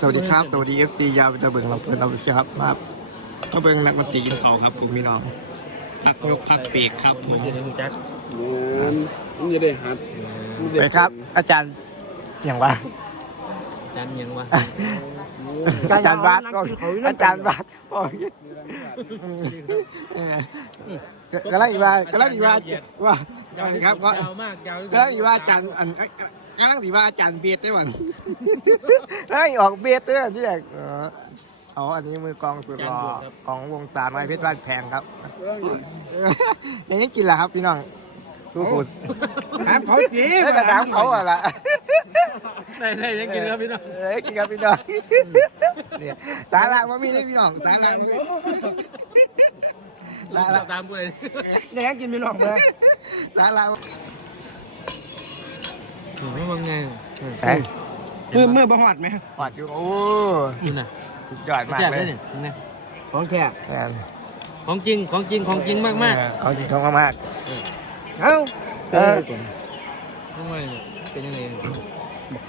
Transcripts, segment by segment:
สวัสดีครับ สวัสดีเอฟซียาวจะเบิ่งเราเพื่อนเราครับมามาเบิ่งนักดนตรีกินเขาวครับผมพี่น้องพักยกพักปีกครับผมจะได้รู้จักเหมือนมันจะได้หัดมันจะไปครับ อาจารย์อย่างว่าจันยังวะอาจารย์บาสก็อาจารย์บาสโอ้ยก็ไล่ว่าก็ไล่ว่าว่าครับก็ยาวมากยาวที่สุก็ดไล่ว่าอาจารย์อัน ก็ไล่ว่าอาจารย์เบียดได้หวังไล่ออกเบียดเด้อที่แรกเออเอาอันนี้มือกองสุดหล่อของวงสารไม้เพชรบ้านแพงครับอย่างนี้กินแหละครับพี่น้องสู้ฟูถามเขาจีได้กระถามเขาอะล่ะได้ได้ยังกินครับพี่น้องเอ้ยกินครับพี่น้องเนี่ยสาระว่ามีได้พี่น้องสาระบ่มีสาระตามกูเลยอย่างกินไม่หลอกเลยสาระ ไม่มองไงใช่มือมือประหอดไหมหอดอยู่โอ้กินอะสุดยอดมากแซ่บเลเลยยเนี่ยนะของแท้แม่นของจริงของจริงของจริงมากมากเออเขาจริงเขามากเอ้าๆเออต้องว่าเป็นยังไง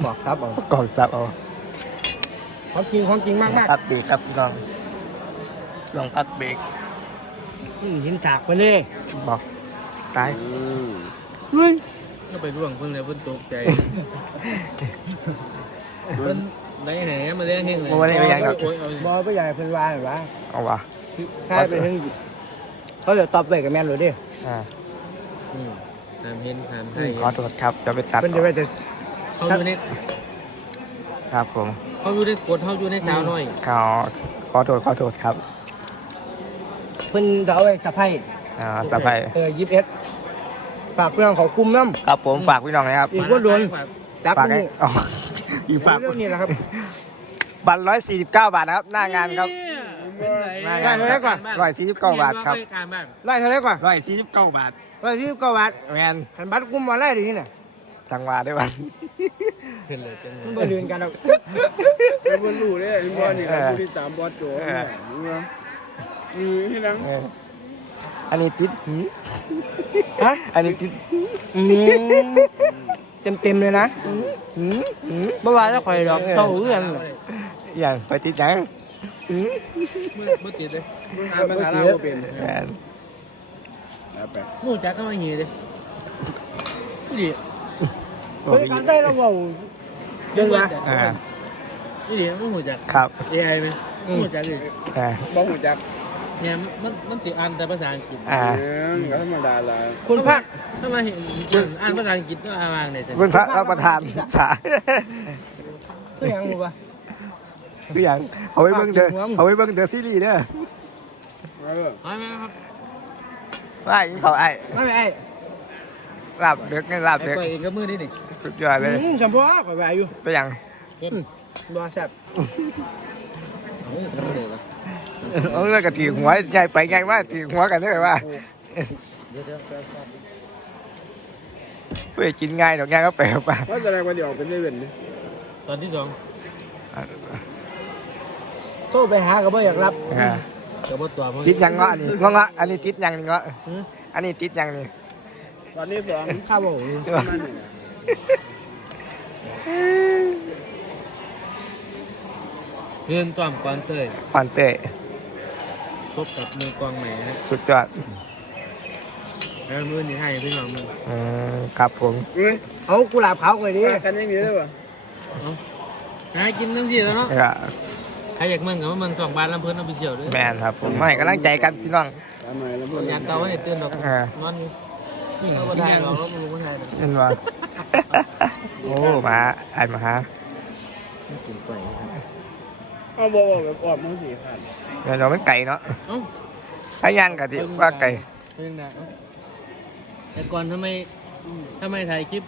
บอกครับเอากล่องซับเอาของจริงของจริงมากมากพักเบรกครับพี่น้องลองพักเบรกหินจากไปเลยบอกตายเฮ้ย ก็ไปร่วงเพิ่นเลยเพิ่นตกใจเพิ่นได้ไหนมาเลี้ยงเฮงเลยบ่ได้ไปยังดอกโอ้ยเอาบอไปใหญ่เพิ่นว่าหรือวะเอาวะใช่ไปถึงเขาเหลือตอบไปกับแมนหรือดิอ่าอืมตามเห็นตามให้ขอโทษครับจะไปตัดเพิ่นจะไปแต่เขาอยู่ในครับผมเขาอยู่ในกดเขาอยู่ในกาวน้อยขอขอโทษขอโทษครับเพิ่นจะเอาไว้สะพายอ่าสบายเออยิบเอ็ด ฝากเรื่องของกลุ่มน้ครับผมฝากพี่น้องนะครับ อีกว่าโดนำจักฝากมืให้ออ๋ออีกฝากเรื่องนี้แหละครับ บัตรร้อยสี่สิบเก้าบาทนะครับ หน้างานครับ หน้างานได้ไหมก่อนร้อยสี่สิบเก้าบาทครับการบ้างไล่เท่าไหรก่อนร้อยสี่สิบเก้าบาทร้อยที่เก้าบาทแมนขันบัตรกลุ่มมาไล่ดีนี่น่ะจังหวะได้วันขึ้นเลยจังมันบ่ลืนกันเอาเป็นคนรู้เลยบอลนี่ครับผู้ที่ตามบอลโจเนี่ยอืมที่นั่งเออ อันนี้ติดหืมฮะอันนี้ติดเต็มเต็มๆเลยนะหืมหืมเมื่อวานจะคอยดอกเต้าหู้กันอย่างไปติดยังหืมมือมือติดเลยมึงอ่านภาษาลาวบ่เป็นแมนเอาไปมูจักก็มาเหี้ยเลยพี่ดิบ่เฮ้ยมีการได้เราเบาเดินมาอ่าพี่ดิมึงหูจัก ครับ AI ไหมหูจักดิอ่าบ่หูจัก เนี่ยมันมันสิอ่านแต่ภาษาอังกฤษอ่าเออก็ธรรมดาละคุณพักถ้ามาเห็นอ่านภาษาอังกฤษก็อ่านได้แต่คุณพระรับประทานสาเพื่อยังรู้ปะคืออย่างเอาไว้เบิ่งเด้อเอาไว้เบิ่งเด้อซีรีส์เด้อเออเอาไหมครับว่าอิงเขาไอ้ไม่ไอ้ลาบเด็กไงลาบไอ้เด็กก้อยเองก็มือนี่นี่สุดยอดเลยอืมจำบ่ก็ไปอยู่ไปอย่างบ่แซ่บ โอ้ทำเลยวะเอาเรื่องกระถีหัวใหญ่ไปใหญ่มากถีหัวกันได้ไหมว่าเดี๋ยวเดี๋ยวเดี๋ยวเพื่อกินง่ายดอกง่ายก็ไปป่ะว่าแสดงว่าเดี๋ยวออกเป็นเว่นนี่ตอนที่สองโทรไปหาก็บ่อยากรับอ่ากับบทตัวมึงติดยังเงาะนี่เงาะเงาะอันนี้ติดยังนี่เงาะอันนี้ติดยังนี่ตอนนี้สองข้าวบ่นั่นนี่เพื่อนต้อมก่อนเตยคอนเต้ พบกับมือกองใหม่นะสุดยอดแล้วมือนี่ให้พี่น้องมึงอืมครับผมเอ้ยเอากุหลาบขาวไปดิว่ากันอยังนี้ได้ป่ะหากินน้ำเสียแล้วเนาะแล้วก็ใครอยากเมืองกับว่าเมืองสองบาทลำเพิ่นเอาไปเสียวด้วยแมนครับผมให้กำลังใจกันพี่น้องตามมาแล้วพวกยานเตาเนี่ยตื่นดอกเออนอนนี่เราก็ได้เราก็รู้ว่าไทยเห็นว่าโอ้มาอ่านมาฮะกินไก่ เอาบอกว่าแบบออกมังสีขาดเดี๋ยวเราไม่ไก่เนาะเอ้าถ้าย่างกะทิว่าไก่เพิ่งได้แต่ก่อนทำไมทำไมถ่ายคลิป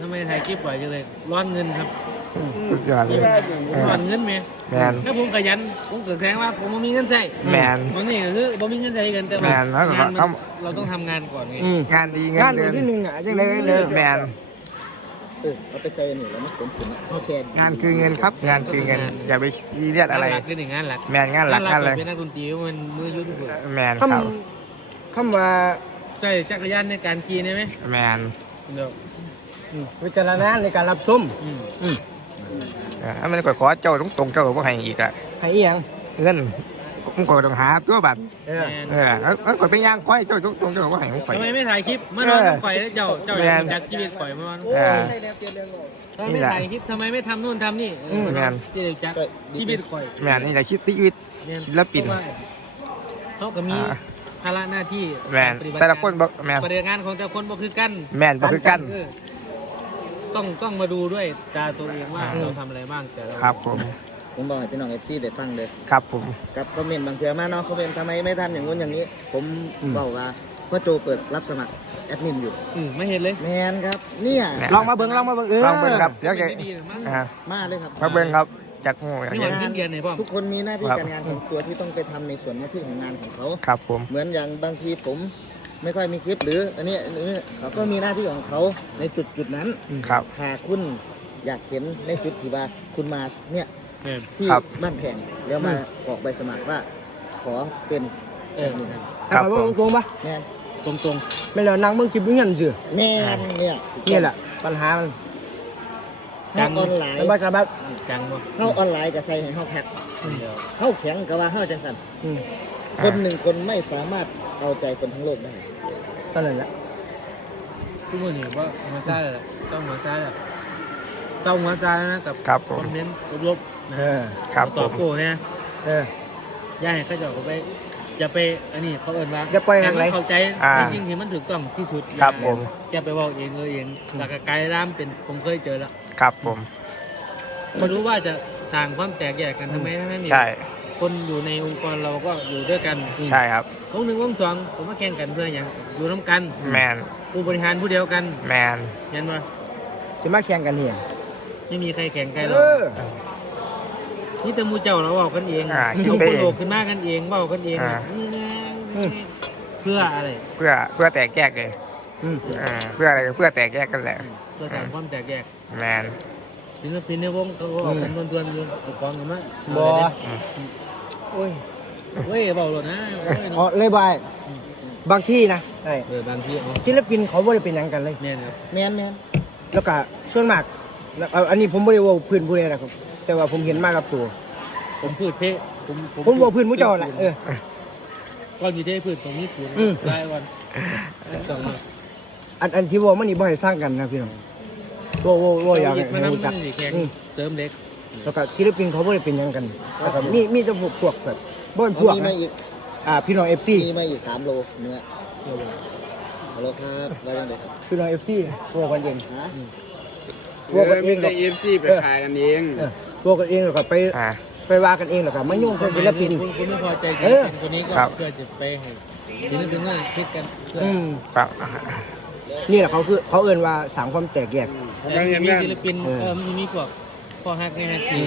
ทำไมถ่ายคลิปบ่อยจังเลยร้อนเงินครับสุดยอดเลที่ยว่าเหมือนเออร้อนเงินไหมแมน ถ้าผมขยันผมเกิดแสดงว่าผมบ่มีเงินใช้แมนวันนี้ก็คือบ่มีเงินใช้กันแต่ว่าแม่นแล้วก็งานมันต้องเราต้องทำงานก่อนไงอืมงานดีเงิงานนเดือนที่หนึ่งอะจังได๋เด้อแมนเออเอาไปใส่นี่แล้วมันผมผมเอาแชร์งานคือเงินครับ งานคือเงิน อย่าไปซีเรียสอะไร งานหลักนี่งานหลักแมนงานหลักงานเลยเป็นนักดนตรีมันมือยุทธภูมิแมนคครับำคำว่าใช่จักรยานในการขี่ได้ไหมแมนเดี๋ยวอืมวิจารณญาณในการรับชมอืมอืมเออ่าถ้ามันก็ขอเจ้าตรงตรงๆเจ้าก็บ่ให้อีกอะให้อีหยังเงิน ผมก็ต้องหาตัวบัตรเออแมนเออแล้วแล้วก็ไปย่างควายเจ้าตรงตรงๆเจ้าก็บ่ให้ผมข่อย ทำไมไม่ถ่ายคลิปเมื่อนอนกับข่อยแล้วเจ้าเจ้าอยากจักชีวิตข่อยเมื่อวานเออ ทำไมไม่ถ่ายคลิปทำไมไม่ทำนู่นทำนี่อืมแม่นที่เด็กจักชีวิตข่อยแม่นนี่แหละชีวิต แม่นศิลปิน เพราะว่าเขาก็มีอ่าภาระหน้าที่แม่นปฏิบัติแต่ละคนบ่แม่นปฏิบัติงานของแต่ละคนบ่คือกัน แม่นบ่คือกัน เออต้องต้องมาดูด้วยตาตัวเองว่าอืมเราทำอะไรบ้างแต่ละวันครับผม ผมบอกให้พี่น้องเอฟซีได้ฟังเลยครับผม กับคอมเมนต์บางเทื่อมาเนาะคอมเมนต์ทำไมไม่ทำอย่างงู้นอย่างนี้ผมบอกว่าพ่อโจเปิดรับสมัครแอดมินอยู่อืมไม่เห็นเลยแมนครับเนี่ยแหม่ ลองมาเบิ้งลองมาเบิ้งเออลองเบิ่งครับเดี๋ยวจะไม่ดีหรือมั้งอ่ามาเลยครับ มาเบิ่งครับจากโง่อย่างนี่หเงี้วัยงขึ้นเดือนไหนพ่อทุกคนมีหน้าที่ครับ การงานของตัวที่ต้องไปทำในส่วนหน้าที่ของงานของเขา ครับผม เหมือนอย่างบางทีผมไม่ค่อยมีคลิปหรืออันนี้อันนี้เขาก็มีหน้าที่ของเขาในจุดจุดๆนั้นครับ หากคุณอยากเห็นในจุดที่ว่าคุณมาเนี่ย แม่น ที่ครับบ้านแพงแล้วมาออกใบสมัครว่า ขอเป็นเออครับผมตรงปะแม่นตรงตรงไม่แล้วนั่งเบิ่งคลิปเงี้ยสิแม่นเนี่ยนี่แหละปัญหามันเฮาออนไลน์แล้วก็แบบๆจังบ่เฮาออนไลน์ก็ใส่ให้เฮาแพ็คเดี๋ยวเฮาแข็งก็ว่าเฮาจังซั่นคนหนึ่งคนไม่สามารถเอาใจคนทั้งโลกได้ตอนนั้นแหละทุกคนเห็นว่าหัวซ่าเลยเจ้าหัวซ่าเลยเจ้าหัวซ่านะกับครับผคมอนเทนต์ลบๆนะ เออครับผตอบมโต้เนี่ยเออ ย่าให้เขาจะเอาไปจะไปอันนี้เขาเอินว่าจะปล่อยให้ให้ไหลมันเข้าใจอ่าในสิ่งที่มันถูกต้องที่สุดครับผม จะไปบอกเองเออเองแล้วก็กลายร่ามเป็นผมเคยเจอแล้วครับผมมารู้ว่าจะสร้างความแตกแยกกันทำไมถ้าไม่มีใช่คนอยู่ในองค์กรเราก็อยู่ด้วยกันใช่ครับ วงหนึ่งวงสองผมว่าแข่งกันเพื่ออย่างอยู่น้ำกันแมนผู้บริหารผู้เดียวกันแมนเห็นไหมสิมาแข่งกันเหียงไม่มีใครแข่งใครหรเออกอ นี่แต่หมูเจ้าเราเบากันเองอ่าคิดเอาไปคนเอโลงกขึ้นมากันเองเบากันเองอ่า นี่ไงเพื่ออะไรเพื่อเพื่อแตกแยกเลยอืมอ่าเพื่ออะไรเพื่อแตกแยกกันแหละเพื่อสร้างความแตกแยกแมนศิลปินในวงเขาก็ออกกันดวนๆอยู่ติดกองกันมาบ่เอาเลยโอ้ยนะเว้ยเบาเลยนะโอ้ยอ๋อเลยบายบางที่นะใช่เออบางทีเอาศิลปินเขาบ่ได้เป็นหยังกันเลย แม่นครับแมนแมนแล้วก็ส่วนมากแล้วเอาอันนี้ผมไม่ได้ว่าพื้นผู้ใดนะครับ แต่ว่าผมเห็นมากกับตัว ผมพืชเพะผมผมว่าพื้นผู้เจ้าแหละเออก่อนอยู่ที่พืชตรงนี้ปูนอืม รายวันสองวันอันอันที่ว่ามันนี่บ่ให้สร้างกันนะพี่น้องว่าว่าว่าอยากหยิให้บมาให้น้ำรู้จักมันสิแข็งอืมเสริมเล็กแล้วก็ศิลปินเขาบ่ได้เป็นหยังกันแล้วก็มีมีแต่พวกพวกแบบบ่เป็นพวกมีนะมาอีกอ่าพี่น้อง FC มีมาอีกสามโลเนื้อฮัลโหลครับว่ายังไงครับพี่น้อง FC พวกกันเองฮะพวกกันเองแต่กับเอฟซีไปขายกันเอง เออ พวกกันเองแล้วก็ไปอ่า ไปว่ากันเองแล้วก็มายุ่งกับศิลปิน คุณคุณไม่พอใจศิเอลอปินคนนี้ก็ครับ เพื่อจะไปให้ศิลปินนั่นคิดกันเพื่ออืมครับนี่แหละเขาคือเขาเอิ้นว่าสังความแตกแยก แต่จะมีศิลปินเออ เออมันมีพวกพ่อฮักไงฮักที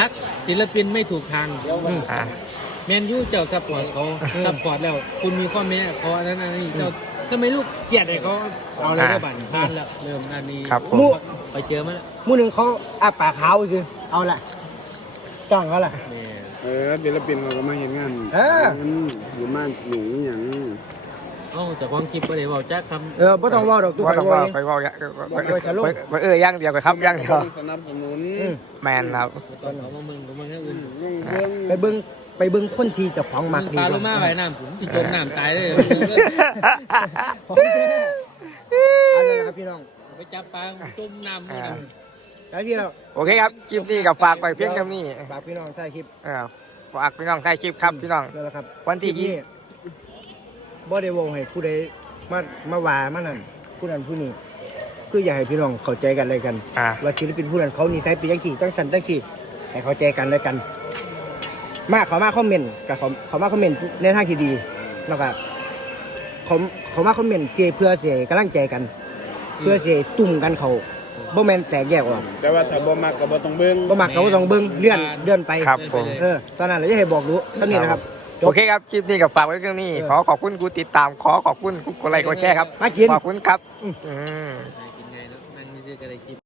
รักศิลปินไม่ถูกทางอ่า แมนยูเจ้าซัพพอร์ตเขาซัพพอร์ตแล้ว คุณมีข้อแม้เขาอันนั้นอันนี้เจ้าถ้าไม่ลูกเกลียดให้เขาเอาอะไรก็บั่นพานแล้วเริ่มอันนี้ครับผม ไปเจอมาแล้วหมู่หนึงเขาอาปากขาวซื่อเอาละจ้องเขาล่ะเนี่ยเออศิลปินเขาก็มาเห็นงานเออมันอยู่มากหนีอย่างเอ้าจากความคิดประเดี๋ยวบอกจักคำเออบ่ต้องเว้าดอกตัวว่าไปต้องเว้าว่าเองไปเว่าอย่าบอกไว้จะลง ไปเออย่างเดียวกันครับอย่างเดียวสนับสนุนอืมแมนครับตอนเขามามึงกับมึงแค่อื่นเรื่องเรื่องไปเบิ่งไปเบิ่งคนที่เจ้าของมักดีปลากลูว่ากมาไว้น้ำผมจิจมน้ำตายเลย ของแท้อันนั้นนะครับพี่น้อง ไปจับปลาจมน้ำมืออ่าน้ำแล้วที่เราโอเคครับคลิปนี้กับฝากไปเพียงเท่านี้ฝากพี่น้องใต้คลิปเออฝากพี่น้องใต้คลิปครับพี่น้อง นั่นแหละครับวันที่คลิปนี้บ่ได้วงให้ผู้ใดมามาว่ามานั่นผู้นั้นผู้นี้คืออยากให้พี่น้องเข้าใจกันเลยกัน อ่าว่าศิลปินผู้นั้นเขานิสัยเป็นยังไงตั้งสันตั้งชีให้เข้าใจกันเลยกัน มาเขามาคอมเมนต์กับเขาเขามาคอมเมนต์ในทางที่ดีแล้วก็เขาเขามาคอมเมนต์เกเพื่อเสียกำลังใจกัน เพื่อเสียตุ่มกันเขาบ่แมนแตกแยกออกแต่ว่าถ้าบ่มักก็บ่ต้องเบิ่ง บ่มักเขาก็ต้องเบิ่งเลื่อนเลื่อนไปครับผม เออตอนนั้นเราจะให้บอกรู้สำนีนะครับโอเคครับ คลิปนี้กับฝากไว้เรื่องนี้ ขอขอบคุณกูติดตาม ขอขอบคุณกูกดไลค์กดแชร์ครับ มากิน ขอบคุณครับอืมอืมกินไงเนาะนั่งซื้อกันเลยคลิป